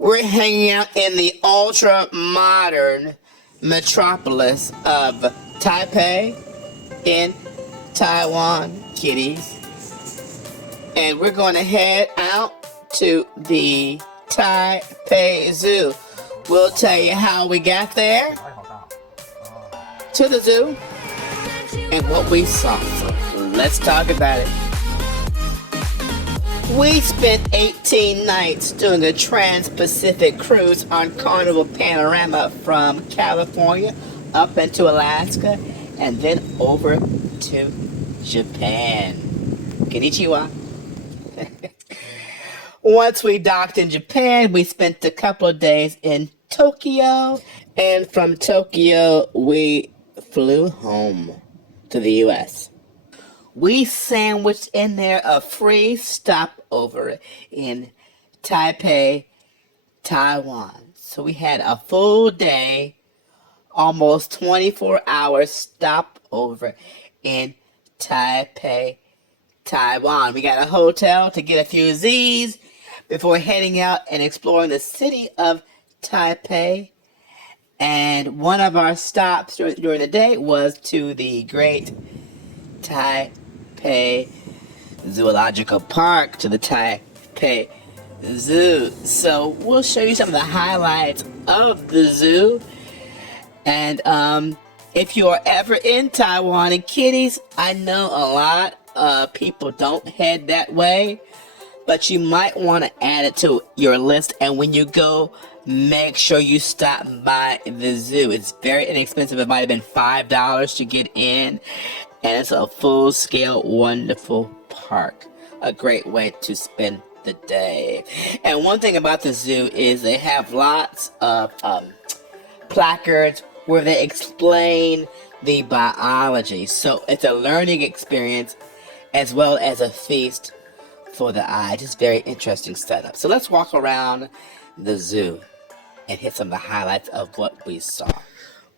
We're hanging out in the ultra-modern metropolis of Taipei in Taiwan, kitties. And we're going to head out to the Taipei Zoo. We'll tell you how we got there to the zoo and what we saw. So let's talk about it. We spent 18 nights doing a Trans-Pacific cruise on Carnival Panorama from California up into Alaska and then over to Japan. Konnichiwa. Once we docked in Japan, we spent a couple of days in Tokyo, and from Tokyo we flew home to the US. We sandwiched in there a free stopover in Taipei, Taiwan. So we had a full day, almost 24 hours stopover in Taipei, Taiwan. We got a hotel to get a few Z's before heading out and exploring the city of Taipei. And one of our stops during the day was to the great Taipei Zoological Park, to the Taipei Zoo. So we'll show you some of the highlights of the zoo. And if you are ever in Taiwan, and kitties, I know a lot of people don't head that way, but you might want to add it to your list. And when you go, make sure you stop by the zoo. It's very inexpensive. It might have been $5 to get in. And it's a full-scale, wonderful park. A great way to spend the day. And one thing about the zoo is they have lots of placards where they explain the biology. So it's a learning experience as well as a feast for the eye. Just very interesting setup. So let's walk around the zoo and hit some of the highlights of what we saw.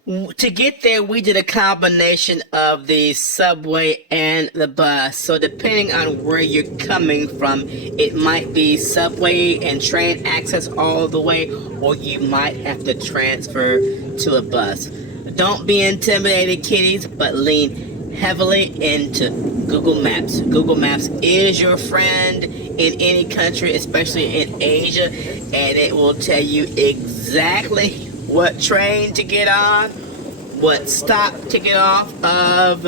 To get there, we did a combination of the subway and the bus. So depending on where you're coming from, it might be subway and train access all the way, or you might have to transfer to a bus. Don't be intimidated, kitties, but lean heavily into Google Maps. Google Maps is your friend in any country, especially in Asia, and it will tell you exactly what train to get on, what stop to get off of,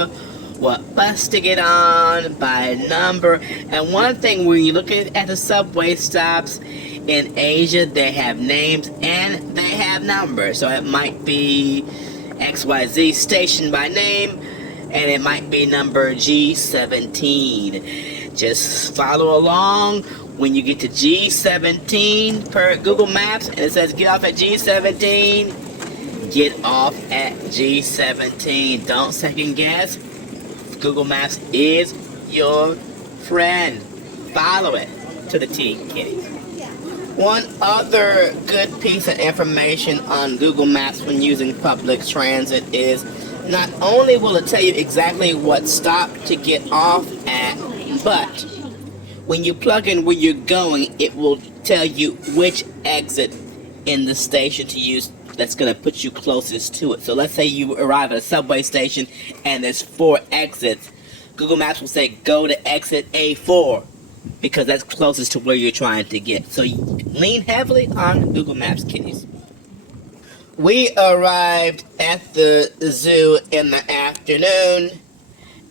what bus to get on by number. And one thing, when you look at the subway stops in Asia, they have names and they have numbers. So it might be XYZ station by name, and it might be number G17. Just follow along. When you get to G17 per Google Maps and it says get off at G17, get off at G17. Don't second guess. Google Maps is your friend. Follow it to the T, kitties. One other good piece of information on Google Maps when using public transit is not only will it tell you exactly what stop to get off at, but when you plug in where you're going, it will tell you which exit in the station to use that's going to put you closest to it. So let's say you arrive at a subway station and there's 4 exits. Google Maps will say go to exit A4 because that's closest to where you're trying to get. So lean heavily on Google Maps, kitties. We arrived at the zoo in the afternoon,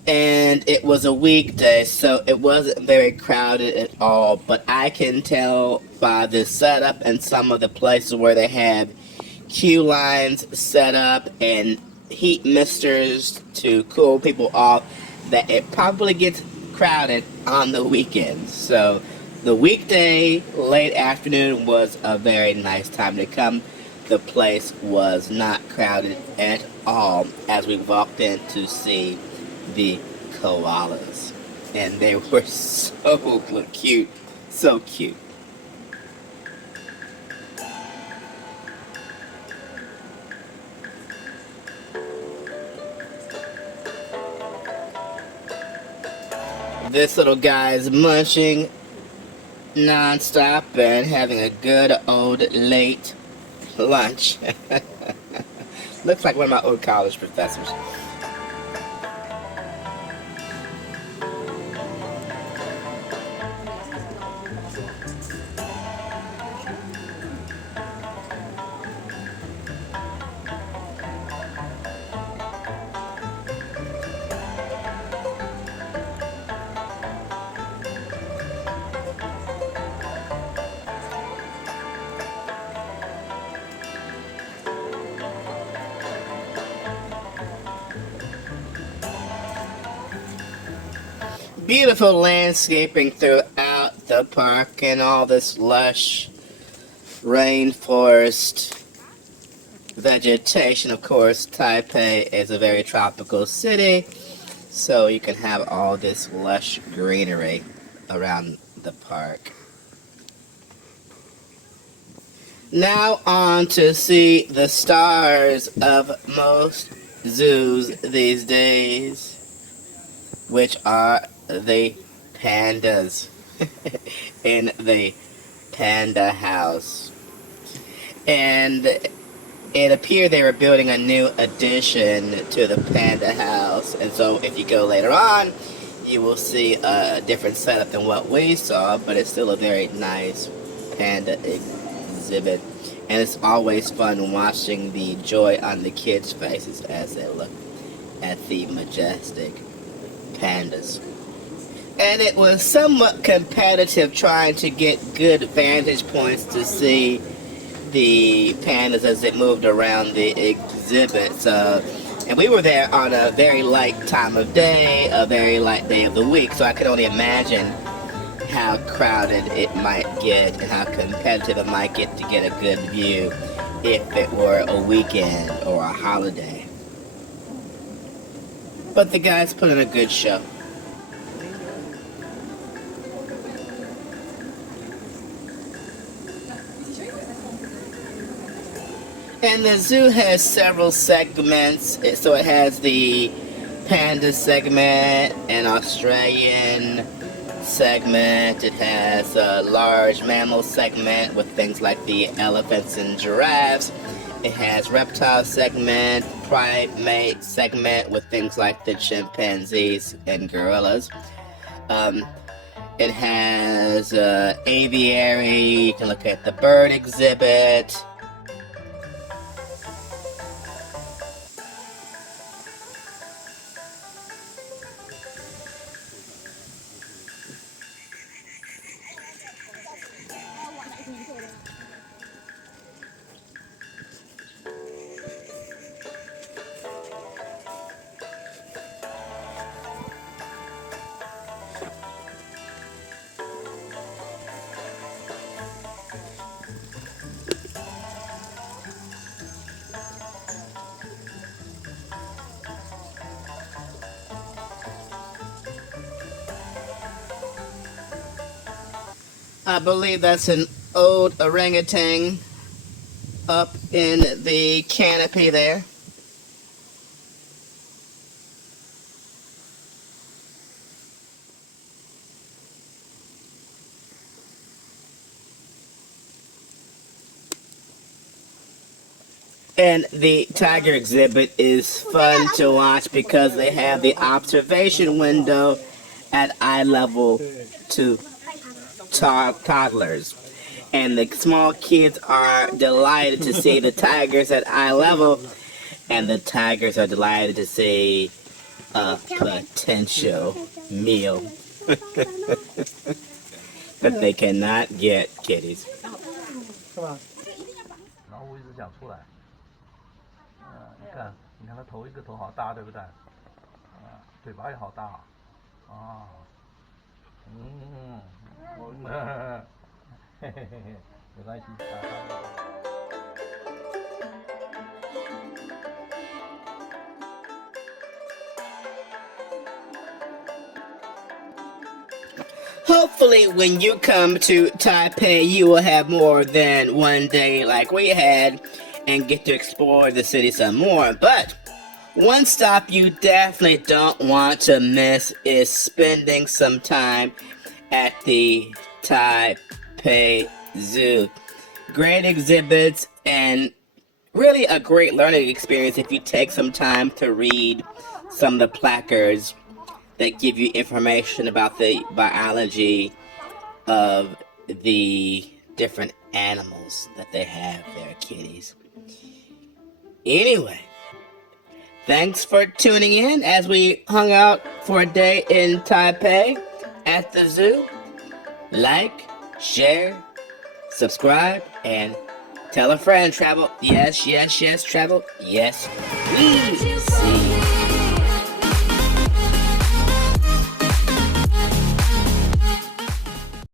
and it was a weekday, so it wasn't very crowded at all. But I can tell by the setup and some of the places where they have queue lines set up and heat misters to cool people off that it probably gets crowded on the weekends. So the weekday late afternoon was a very nice time to come. The place was not crowded at all as we walked in to see the koalas, and they were so cute, so cute. This little guy is munching non-stop and having a good old late lunch. Looks like one of my old college professors. Beautiful landscaping throughout the park and all this lush rainforest vegetation. Of course, Taipei is a very tropical city, so you can have all this lush greenery around the park. Now on to see the stars of most zoos these days, which are the pandas in the panda house. And it appeared they were building a new addition to the panda house, and so if you go later on, you will see a different setup than what we saw, but it's still a very nice panda exhibit. And it's always fun watching the joy on the kids' faces as they look at the majestic pandas. And it was somewhat competitive trying to get good vantage points to see the pandas as it moved around the exhibits. And we were there on a very light time of day, a very light day of the week, so I could only imagine how crowded it might get and how competitive it might get to get a good view if it were a weekend or a holiday. But the guys put in a good show. And the zoo has several segments. So it has the panda segment, an Australian segment. It has a large mammal segment with things like the elephants and giraffes. It has reptile segment, primate segment with things like the chimpanzees and gorillas. It has aviary. You can look at the bird exhibit. I believe that's an old orangutan up in the canopy there. And the tiger exhibit is fun to watch because they have the observation window at eye level to toddlers. And the small kids are delighted to see the tigers at eye level, and the tigers are delighted to see a potential meal. But they cannot get kitties. 你看它头一个头好大，对不对？嘴巴也好大啊。嘿嘿嘿嘿，没关系。Hopefully, when you come to Taipei, you will have more than one day like we had and get to explore the city some more. But one stop you definitely don't want to miss is spending some time at the Taipei Zoo. Great exhibits and really a great learning experience if you take some time to read some of the placards that give you information about the biology of the different animals that they have there, kitties. Anyway, thanks for tuning in as we hung out for a day in Taipei at the zoo. Like, share, subscribe, and tell a friend. Travel, yes, yes, yes, travel, yes, we see.